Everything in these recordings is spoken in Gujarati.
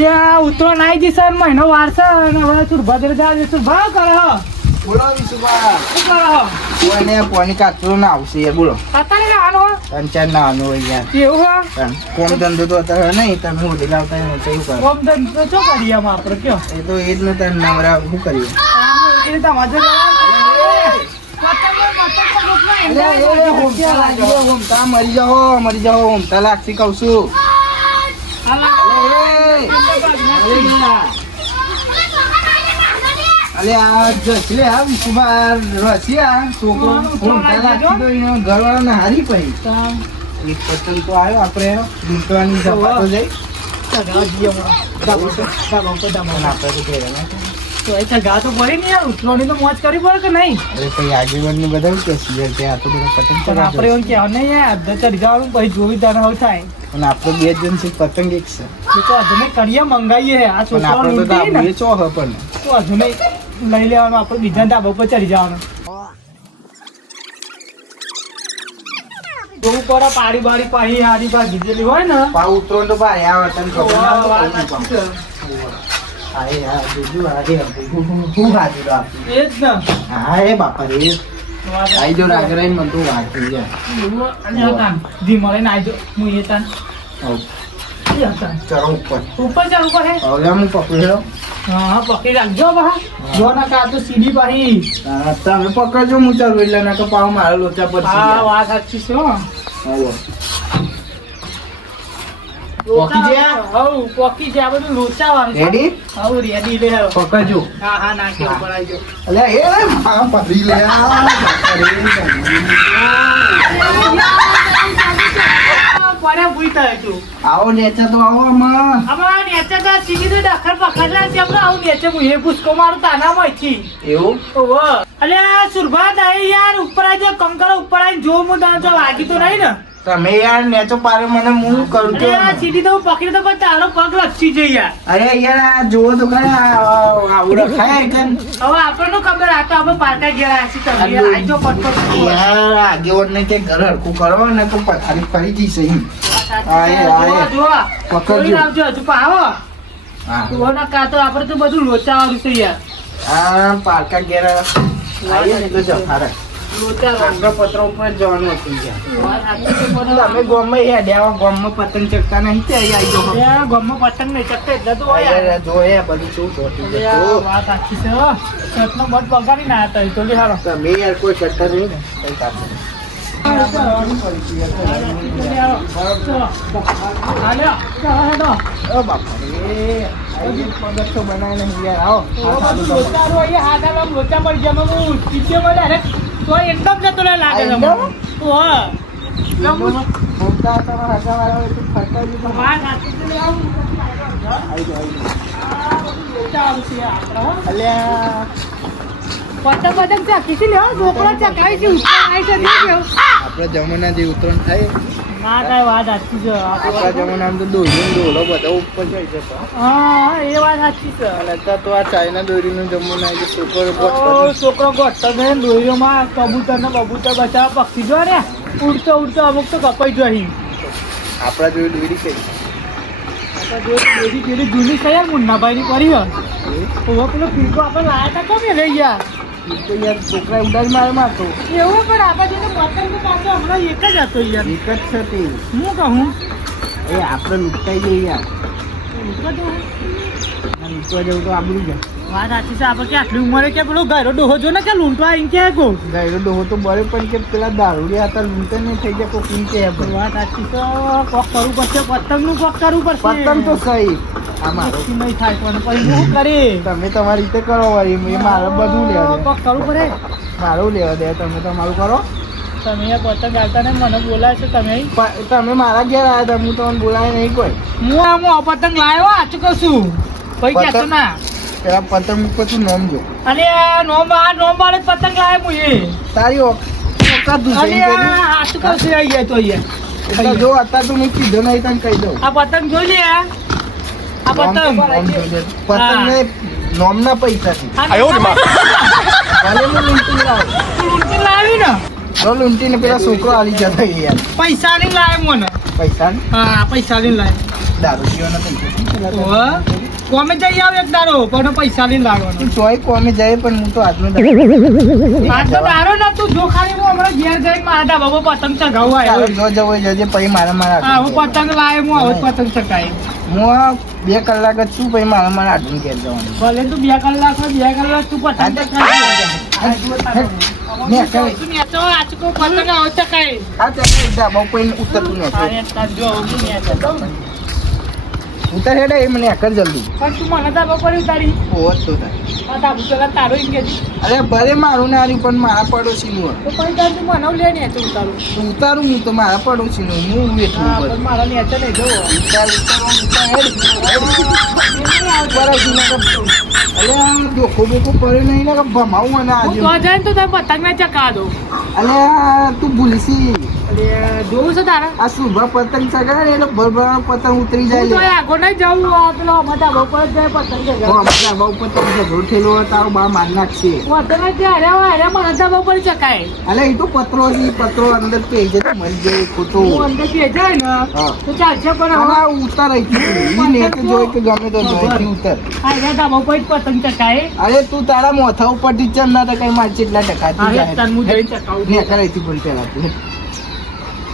ત્યાં ઉતરો નાઈ જશે મહિનો વારસે અને હવે સુરભદ્ર જાય સુરભા કરો બોલો વિશુભા શું કરો કોઈને પાણી કાચરો ના આવશે યાર બોલો અત્યારે આનો અંચાર ના આનો હોય યાર એવું હા કોમ ધંધો તો અત્યારે નહીં તમે હું લાવતા હું કેવું કરો કોમ ધંધો શું કરીએ આમાં આપણે કયો એ તો એ જ ને તાર નવરા શું કરીએ એ તમારે મરી જાઓ હોમતા લાગશે કઉ છું અલે આ જસલે આ વિશુભા રસિયા છોકરો ઘરવાળાને હારી પડી એક પતંગ તો આવ્યો આપણે લૂંટવાની જવાતો જઈ ગા તો પડી ને યાર ઉતરવાની તો મોજ કરવી પડે કે નહીં અરે પછી આગેવાન ને બધા કે સિયર કે આ તો બધા પતંગ પણ આપણે એવું કહેવા નહીં યાર ચડી જવાનું પછી જોઈ તારે હવે થાય અને આપણે બે જણ છે પતંગ એક છે એ તો હજુ કરીએ મંગાવીએ આ પણ છોકરો આપણે તો એ ચો હ પણ તો હજુ લઈ લેવાનું આપણે બીજા ધાબા ઉપર ચડી જવાનું જોવું પડે પાડી બાડી પાડી હારી બા ગીધેલી હોય ને પા ઉતરો તો ભાઈ આ વતન ખબર હા એ હા બીજું આગે હું હાજર આપી એ જ ને હા એ બાપા રે આઈ જો રાગરાઈ મન તો વાત થઈ જાય ધીમો લઈને આવજો હું એ તાન ચરો ઉપર ઉપર ચાલ ઉપર હે હવે હું પકડ્યો હા પકડી રાખજો બા જો ના કા તો સીધી પાહી તમે પકડજો હું ચાલુ એટલે ના તો પાવ મારો લોચા પર હા વાત સાચી છે હો પોકી જ્યા? હઉ પોકી જ્યા બધું લોચા વાળું રેડી હઉ રેડી લે પકડજો હા હા નાખી ઉપર આવી જાઓ અલે એ મા પકડી લે પડે ભૂઈ થાય તું આવો નેચા તો આવો આમાં અમારા નેચે તો સીધી તો ડખર પકડલા છે આપણે આવું નેચે હું એ પૂછકો મારું તાનામાંથી એવું ઓહો અલે આ સુરભા દાઈ યાર ઉપર આજે કંકર ઉપર આવીને જો હું તાન જો વાગી તો નહીં ને તમે યાર નેચો પારે મને હું કરું અરે આ સીધી તો હું પકડી તો પણ તારો પગ લપસી જઈ યાર અરે યાર આ જોવો તો ખરા આવું રખાય કેમ હવે આપણને ખબર આ તો આપણે પાર્કા ઘેર આસી તમે યાર આજો પટપટ યાર આગેવાન ને કે ઘર હરખું કરો ને તો પથારી ફરી જઈ સહી જો પકડજો. આવજો હજુ પાવો હા તો ના કા તો આપણે તો બધું લોચા વાળું છે યાર આ પારકા ઘેર આવીએ ને તો જફારે લોચા આગળ પત્ર ઉપર જવાનું હતું વાળું તમે ગામમાં હેડ્યા ગામમાં પતંગ ચકતા નહીં તે આવી જાઓ ગમમાં પતંગ નહીં ચકતે એટલે તો યાર યાર જો એ બધું શું ખોટું છે. વાત સાચી છે હો સટનો બટ પગારી ના હતા તો લે હારો તમે યાર કોઈ કરતા નહીં ને કઈ કામ નહીં. ઓ બાપા રે હજી પગથિયો બનાવીને નહીં યાર આવો લોચા પડી ગયા તો એકદમ જતો લાગે છે બોલતા તમારા હગાવાળા હોય તો ફરતા જ નહીં. અલ્યા પતંગ પતંગ ચાકી લેવો છોકરો ચકાવી છે આપણા જમાના જે ઉત્તરાયણ થાય ના કઈ વાત સાચી છે આપણા જમાનામાં તો દોરીનો ડોલો બધા ઉપર જઈ જતો હા એ વાત સાચી છે અને અત્યારે તો આ ચાઇના દોરીનું જમવાનું આવી ગયું. છોકરો ગોઠતો છે દોરીઓમાં કબૂતર ને બબૂતર બચાવવા પક્ષી જો ને ઉડતો ઉડતો અમુક તો કપાઈ જોઈ આપણા જોઈ દોરી કઈ દોરી પેલી જૂની છે યાર મુન્નાભાઈ ની પડી હોય પેલો ફીરકો આપણે લાયા હતા કોને રહી ગયા તો યાર છોકરા ઉડાડી મારે મારતો એવું પણ આપણે જેને પતંગ પાછો હમણાં એક જ હતો યાર એક જ છે તે હું કહું એ આપણે લૂંટાઈ જઈએ યાર લૂંટવા જવું તો આબરું જાય વાત સાચી છે આપણે કે આટલી ઉંમરે કે પેલો ઘરો ડોહો જો ને કે લૂંટવા એમ કે કહું ગાયરો ડોહો તો બરે પણ કે પેલા દારૂડિયા હતા લૂંટે નહીં થઈ જાય કોઈ પીન કે વાત સાચી તો કોક કરવું પડશે પતંગનું કોક કરવું પડશે પતંગ તો સહી આ મારો નહીં થાય પણ પછી શું કરી તમે તમારી રીતે કરો વળી એ મારે બધું લેવા દે કોક કરવું પડે મારું લેવા દે તમે તમારું કરો તમે યાર પતંગ આવતા ને મને બોલાવે છે તમે તમે મારા ઘેર આવ્યા હતા હું તમને બોલાય નહીં કોઈ હું આ પતંગ લાવ્યો આચું કશું ભાઈ કહેતો ના પેલા પતંગ ઉપર તું નોમ જો અરે નોમ વાળે પતંગ લાવ્યો હું એ તારી ઓકાત અરે આચું કશું આવી જાય તો એટલે જો અત્યારે તું મેં કીધું નહીં તને કહી દઉં આ પતંગ જોઈ લે આ પતંગ પતંગ ને નોમ ના પૈસા થી ભલે હું લૂંટી લાવ લૂંટી લાવી ને તો લૂંટી ને પેલા છોકરો આલી જતા યાર પૈસા ની લાવે મને પૈસા હા પૈસા ની લાવે દારૂ પીવાના પૈસા શું પેલા તારા? ઓવે. કોમે જઈ આવ એક દાડો પણ પૈસા લઈને લાવવાનો તું ચોય કોમે જાય પણ હું તો આજનો આ તો દારો ના તું જોખાણી હું હમણાં ઘેર જઈને મારા ધાબા પર પતંગ ચગાવવા આવ્યો જો જવો જજે પછી મારા હા હું પતંગ લાવે હું હવે જ પતંગ ચગાવી હું આ 2 કલાક જ છું પછી મારા આઢું ઘેર જવાનું ભલે તું 2 કલાક હોય 2 કલાક તું પતંગ ચગાવી તું નેચો આચકો પતંગ આવો ચકાય હા ચાલ ધાબા ઉપર ઉતરતું નથી અરે તાજો હું નેચો દઉં ને ઉતર હેડે એ મને આકર જલ્દી પણ તું મને ધાબા પર ઉતારી ઓત તો થાય આ ધાબુ પેલા તારો એમ કે અરે ભલે મારું ને આર્યું પણ મારા પડોશીનું તો પછી તાર તું મને લે ને તું ઉતારું તો ઉતારું હું તો મારા પડોશીનું હું વેઠું હા ઉપર પણ મારા નેચે નહીં જોવો અલે આ ધોખો બોખો પડે નહીં ને કે ભમાવું અને હું આજે તો જાય ને તો તાર પતંગ ના ચકા દો અલે આ તું ભૂલશી અરે જોવું છે તારા આ શુભ પતંગ ચગાવે ને એટલે ભરભરાનો પતંગ ઉતરી હું તો જાય આગો નહીં જાઉં આ પેલો અમારા ધાબા પર જ જાય પતંગ ચગાવવા. ધાબા ઉપર તો ઝઘડો થયેલો હોય તારો બા માર નાખશે વાંધો નહીં ત્યારે મને ધાબા પર ચકાય અલે એ તો પત્રો છે પત્રો અંદર પેજ તો મરી જાય ખોટો હું અંદર કે જાય ને હા. તો ચાલશે પણ હવે આ ઉતાર અહીંથી ઈ ને કે જોઈ કે ગમે તો જોઈથી ઉતર આ ધાબા પર જ પતંગ ચકાય અરે તું તારા મોથા ઉપરથી જ ચમ ના ટકાઈ માર કેટલા ટકા હા તાર હું જઈને ચકાવું ને કરાઈથી પણ પેલા તું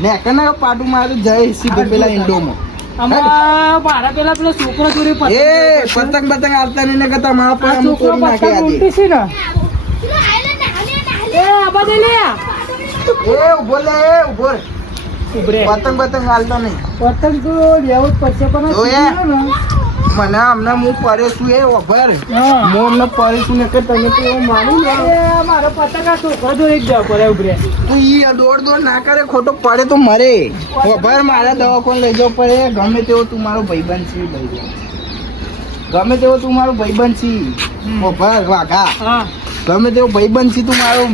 ને કના પાટું મારું જય સીધો પેલા ઇન્ડોમાં આમાં મારા પેલા પેલો છોકરો જોડે એ પતંગ બતંગ આવતા નહીં ને કરતા મારા પર અમુક છોકરો તોડી નાખે પતંગ આજે ઉલટી છે ને એ આ બાજુ લે એ ઉભો લે એ ઉભો રે ઉભરે પતંગ બતંગ હાલતો નહીં પતંગ તો લેવું જ પડશે પણ આ જોયા? સીધો ને. મને હમણાં હું પરે છું એ ઓભર હા. હું હમણાં પરે છું ને કે તમે તો એવું માનું ને એ મારો પતંગ આ છોકરો જોડે જ જવા પડે ઉભરે તું ઈ દોડ દોડ ના કરે ખોટો પડે તો મરે ઓભર મારા દવાખાને લઈ જવો પડે ગમે તેવો તું મારો ભાઈબંધ છે ભાઈબંધ ગમે તેવો તું મારો ભાઈબંધ છે ઓભર વાઘા હા ગમે તેવો ભાઈબંધ છે તું મારો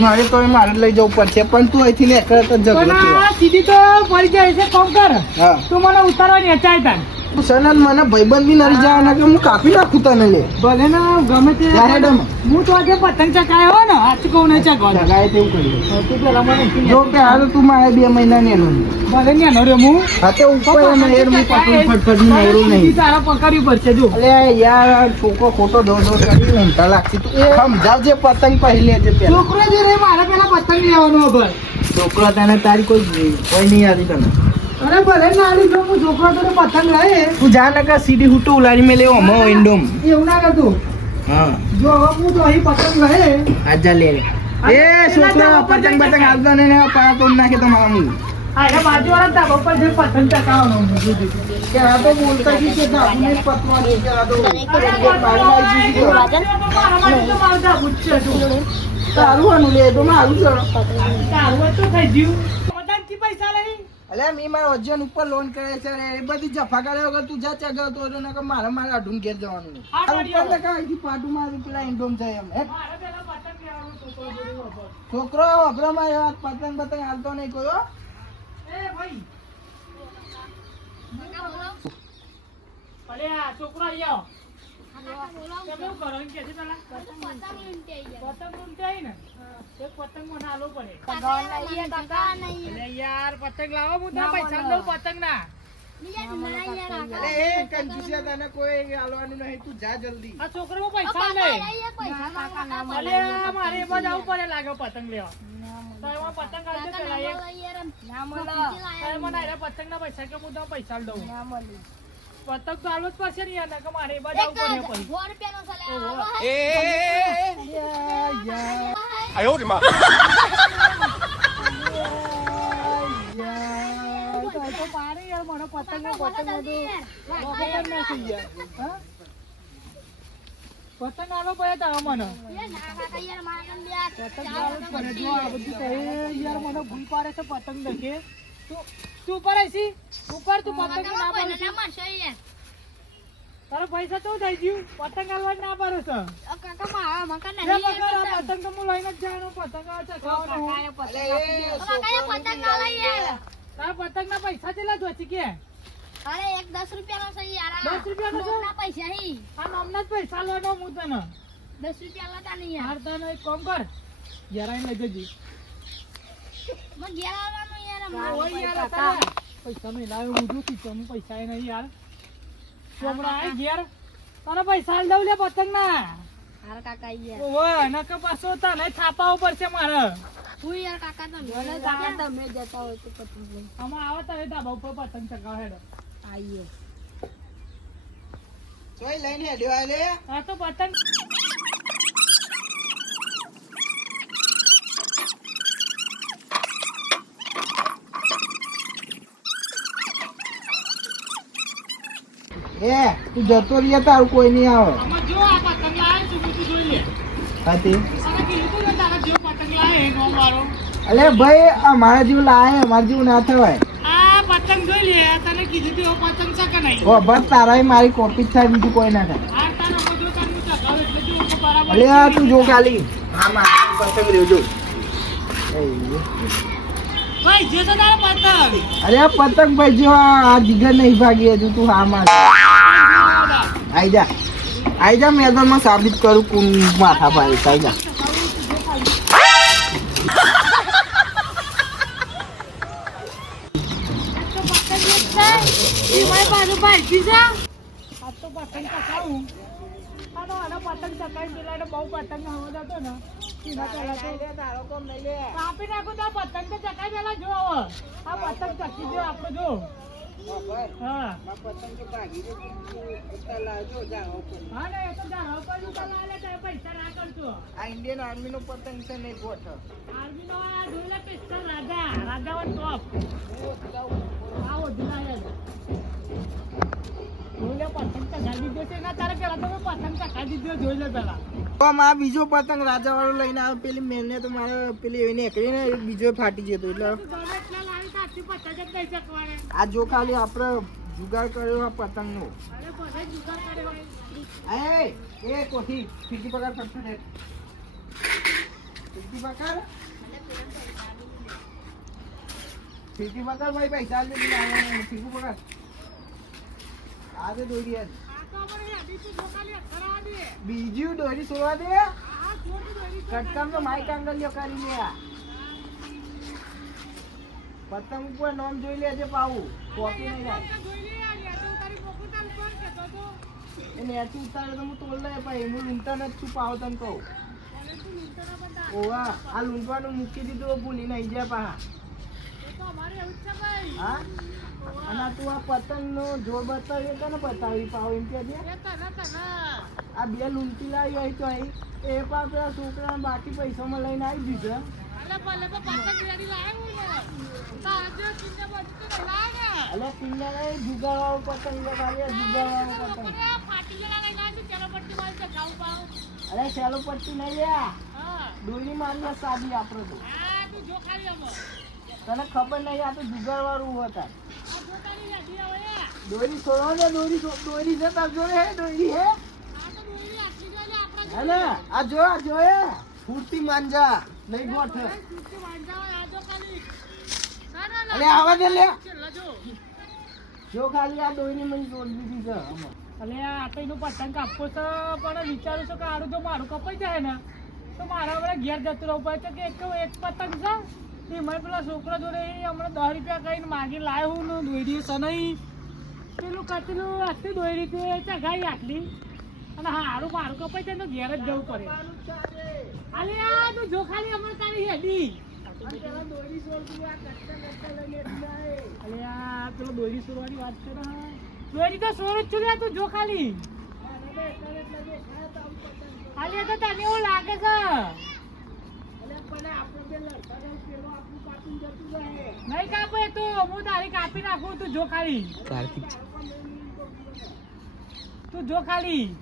મારે તો મારે લઈ જવું પડશે પણ તું અહીંથી ને કરે તો ઝઘડો પણ થયો. આ સીધી તો પડી જાય છે કોમ કર હા તું મને ઉતારવા નેચાય તાન તું સનન મને ભાઈબંધ બી નરી જવાના કે હું કાપી નાખું તને લે ભલે ને ગમે તે જા હેડો. હું તો આજે પતંગ ચકાયો હો ને આજ કહું નહીં ચકાવ જગાએ તેવું કરી તું પેલા મને જો કે હાલ તું મારે 2 મહિના ને એનું ભલે ને નો રે હું હા તે ઉપર અને હેર હું પકડું ફટફટ ની નવરું નહીં તારા પકડવી પડશે જો અલે યાર આ છોકરો ખોટો દો કરી ઊંઘતા લાગતી તું સમજાવજે પતંગ પહેરી લેજે પેલા છોકરો જે રે મારે પેલા પતંગ લેવાનો ખબર છોકરો તને તારી કોઈ નહીં આવી તને અરે ભલે ના આલી જો હું છોકરો જોડે પતંગ લઈ તું જા ને કે સીધી હુટો ઉલાડી મેં લેવો મો ઇન્ડોમ એવું ના કરતું હા જો હવે હું તો અહીં પતંગ લઈ આજા લે લે એ છોકરો પતંગ બતંગ હાલતો ને પા તો નાખે તમારા મું આ બાજુ વાળા ધાબા પર જે પતંગ ચકાવવાનો કે આ તો બોલતા જી કે ના મને પતવા દે કે આ તો તારું આનું લે તો મારું ચડો અલે મી મારા વજન ઉપર લોન કરે છે રે એ બધી જફા કરે વગર તું જા ચગાવ તો ને કે મારા આઢું ઘેર જવાનું આ ઉપર ને કાંઈથી પાટું મારું પેલા ઇન્ડોમ જાય એમ હે છોકરો અભરો માં વાત પતંગ બતંગ હાલતો નહીં કોઈ હો. છોકરો આવ્યો તમે શું કરો એમ કે છે પેલા પતંગ લૂંટાઈ ને એક પતંગ મને આલો પડે અરે યાર પતંગ લાવો હું તો પૈસા દઉં પતંગ ના અલે એ કંજૂસિયા તને કોઈ હાલવાનું નહીં તું જા જલ્દી આ છોકરો પૈસા લે અરે મારે એમાં જવું પડે લાગે પતંગ લેવા તો એમાં પતંગ આવશે પેલા એક મને આરે પતંગ ના પૈસા કે હું તો પૈસા દઉં પતંગ તો આલો જ પડશે ને યાર કે મારે એમાં જવું પડે પતંગ આલો પડે તારો મને પતંગ આલો જ પડે જો આ બધું કહે યાર મને ભૂલ પાડે છે પતંગ દેખે તું ઉપર આઈસી ઉપર તું પતંગ ના પાડે તારો પૈસા તો થઈ ગયું પતંગ આલવા ના પાડો છે પતંગ તો હું લઈને જ જવાનું પતંગ તારા પતંગ ના પૈસા કેટલા જોઈશે કે અરે એક 10 રૂપિયાનો છે યાર 10 રૂપિયાનો છે? ના પૈસા હી આ નામના જ પૈસા લેવાનો હું તને 10 રૂપિયા લેતા નહીં યાર હાર તને એક કામ કર જરાઈ લઈ જજી મને ઘેર આવવાનું યાર ઓય યાર કાકા તારા પૈસા નહીં લાવ્યો બધું ખીચવાનું પૈસા એ નહીં યાર તું હમણાં આવી ઘેર તને પૈસા આલી દઉં લે પતંગ ના હારા કાકા યાર ઓવે નકર પાછો તને છાપાવું પડશે મારે હું યાર કાકા તમે જતા હોય તો પતંગ લઈ આમાં આવે તો ધાબા ઉપર પતંગ ચગાવ હેડો આવીએ સોય લઈને હેડ્યો આ લે આ તો પતંગ એ તું જતો રહીએ તારું કોઈ નહીં આવે આમાં જો આ પતંગ લાવે તું તું જોઈ લે હાથી અને કીધું ને તારા જેવો પતંગ લાવે નો મારો અલે ભાઈ અમારા જેવું લાય અમારા જેવું ના થવાય આ પતંગ જોઈ લે તને કીધું તું એવો પતંગ છે કે નહીં ઓ બસ તારા મારી કોપી જ થાય બીજું કોઈ ના થાય આ તારો જો તને ચગાવ એટલે જો તો બરાબર અલે આ તું જો ખાલી હા મારા પતંગ રહ્યો જો ભાઈ જે તો તારો પતંગ અરે આ પતંગ ભાઈ જો આ જીગર નહીં ભાગી હજુ તું હા માર આઈ જા મેદાનમાં સાબિત કરું કોણ માથા ભાઈ આઈ જા આ તો પતંગ ચગાવું આનો પતંગ ચગાવી પેલા બહુ પતંગ હવા જતો ને એના પહેલા તો કાપી નાખું તો આ પતંગ તો ચગાવી પેલા જો આ પતંગ ચકી દો આપણે જો હા હા ને એ તો જાણો પણ તમારે તો પૈસા ના કરજો આ ઇન્ડિયન આર્મી નો પતંગ છે નહીં ગોઠ આર્મી નો આ જોઈલે પિસ્તલ રાજાવન ટોપ આવો દિલાયન જોઈલે પતંગ ચગાવી દીધો છે ના તારે પેલા તો પતંગ ચગાવી દીધો જોઈલે પેલા તો આ બીજો પતંગ રાજા વાળો લઈને આવે પેલી મેને તો મારે પેલી એવી નીકળી ને બીજો ફાટી જતો એટલે આ જો ખાલી આપણે જુગાડ કર્યો આ પતંગ નો એ કોઠી ફીકી પકડ ફટફટ ફીકી પકડ ભાઈ પૈસા આલે ફીકી પકડ આજે દોરી આજ બીજું દોરી સોવા દે કટકામ તો માઈક આંગલિયો કરી લે પતંગ ઉપર નામ જોઈ લેજે પાવું કોપી નહીં જાય એને એથી ઉતારે તો હું તોલ લે ભાઈ હું લૂંટા નથી છું પાવ તને કહું ઓવા આ લૂંટવાનું મૂકી દીધું ભૂલી નહીં જાય પા હા અને તું આ પતંગ નો જોર બતાવી તને બતાવી પાવ એમ કે આ બે લૂંટી લાવી હોય તો અહીં એ પા પેલા છોકરા બાકી પૈસામાં લઈને આવી દીધો અલે પિંડા જુગાવાળો પતંગ લગાવ્યા જુગાવાળો પતંગ અરે ચાલો પટ્ટી નહીં લ્યા દોરી મારી સાદી આપણે તો તને ખબર નહીં આ તો જુગારવાળું હતા દોરી છોડો ને દોરી છે તાર જોડે હે દોરી હે ને આ જો એ ફૂટતી માંજા નહીં ગોઠ અરે આવા દે લે જો ખાલી આ દોરી મને છોડી દીધી છે અલે આ તો એનું પતંગ કાપવો છે પણ વિચારું છું કે આડું જો મારું કપાઈ જાય ને તો મારા હવે ઘેર જતું રહેવું પડે છે કે એક પતંગ છે એ મને પેલા છોકરા જોડે હમણાં 10 રૂપિયા કહીને માગી લાવ્યો હું ને દોરી છે નહીં પેલું કચરું આટલી દોરી તે ચગાવી આટલી અને હારું મારું કપાઈ જાય તો ઘેર જ જવું પડે અલે આ તું જો ખાલી હમણાં તારી હેડી અલે આ પેલો દોરી સોરવાની વાત છે ને દોરી તો સોર જ છું તું જો ખાલી અલે તો તને એવું લાગે છે નહીં કાપે તો હું તારી કાપી નાખું તું જો ખાલી તું જો ખાલી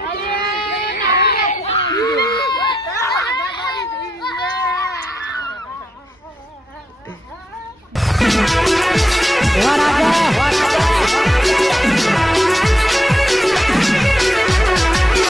અરે